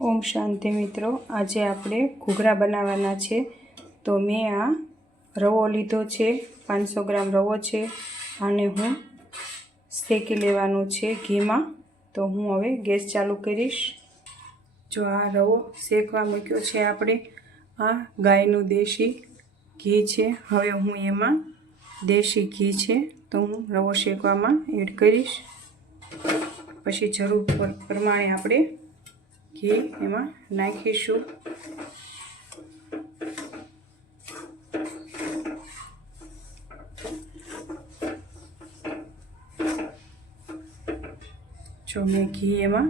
ओम शांति मित्रों, आज आपणे घूघरा बनावाना छे। तो मैं आ रवो लीधो छे, 500 ग्राम रवो छे आने हूँ सेकी लेवानो छे घी में। तो हूँ हवे गैस चालू करीश। जो आ रवो सेकवा मूक्यो छे आपणे, आ गायनु देशी घी छे। हवे हूँ एमां देशी घी छे तो हूँ रवो शेकवामां एड करीश। पछी जरूर प्रमाणे आपणे घी एमां नाखीशुं। जो मैं घी एमां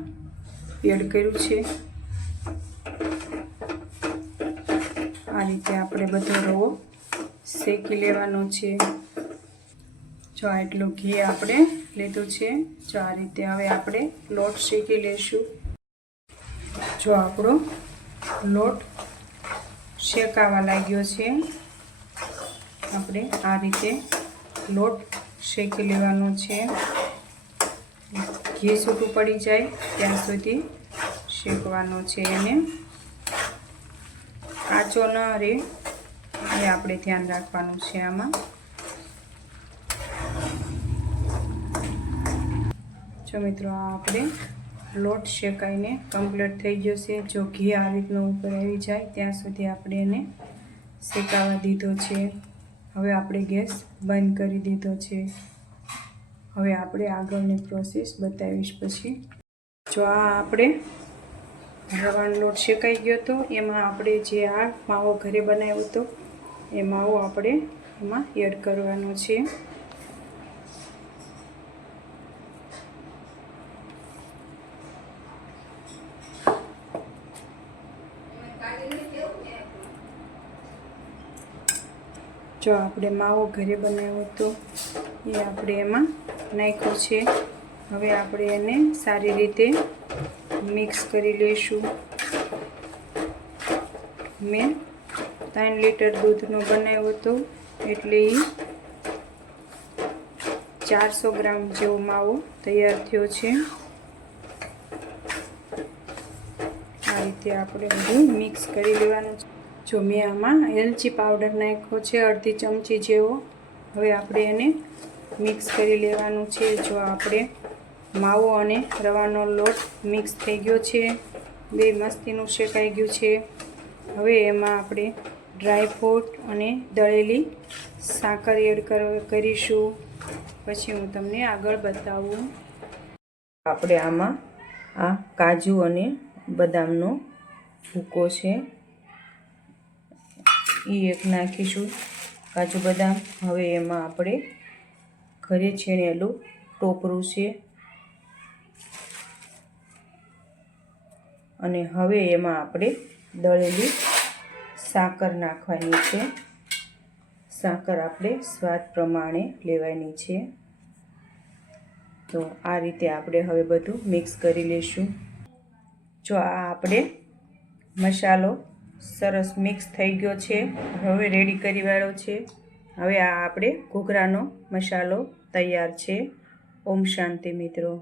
एड कर्युं छे। आ रीते आपणे बधो रवो शेकी लेवानो छे। जो आटलुं घी आपणे लीधुं छे। जो आ रीते हवे आपणे लोट शेकी लेशुं। जो आपणो लोट शेकावा लाग्यो छे, आपणे आ रीते लोट शेकी लेवानो छे। घी छूटું पड़ी जाए त्यां सुधी शेकवानो छे। एने काचो न रहे ए आपणे ध्यान राखवानुं छे। आमां जो मित्रों आपणे लोट शेकाईने कम्प्लीट थई गयो छे। जो घी आ रीतनो उपर आई जाए त्यां सुधी आपणे एने शेकावा दीधो छे। हवे आपणे गैस बंध करी दीधो छे। हवे आपणे आगळनी प्रोसेस बतावीश पछी। जो आ आपणे रવાનો लोट शेकाई गयो तो एमां आपणे जे आ मावो घरे बनाव्यो तो ए मावो आपणे एमां एड करवानो छे। जो आपणे मावो घरे बनाव्यो तो ए आपणे एमां नाख्यो छे। हवे आपणे एने सारी रीते मिक्स करी लेशुं। मैं 3 लीटर दूधनो बनाव्यो तो एटले 400 ग्राम जेवो मावो तैयार थयो छे। आ रीते आपणे बधुं मिक्स करी लेवानुं छे। जो मैं आमां एलची पाउडर नाख्यो छे अर्धी चमची जेवो। हवे आपणे एने मिक्स करी लेवानुं छे। जो आपणे मावो अने रવાનો लोट मिक्स थई गयो छे, बे मस्तीनुं शेकाई गयुं छे। हवे एमां आपणे ड्रायफ्रूट अने दळेली साकर एड करीशुं। पछी हूँ तमने आगळ बतावुं। आपणे आमां आ काजू अने बदामनो भूको छे ई एक नाखीशुं। काजू बदाम हवे एमां आपणे घरे छीणेलुं टोपरुं छे अने हवे एमां आपणे दळेली साकर नाखवानी छे। साकर आपणे स्वाद प्रमाणे लेवानी छे। तो आ रीते आपणे हवे बधुं मिक्स करी लेशुं। जो आ आपणे मसालो सरस मिक्स थई गयो छे। हवे रेडी करी वाळो छे। हवे आ आपणे घूघरानो मसालो तैयार छे। ओम शांति मित्रों।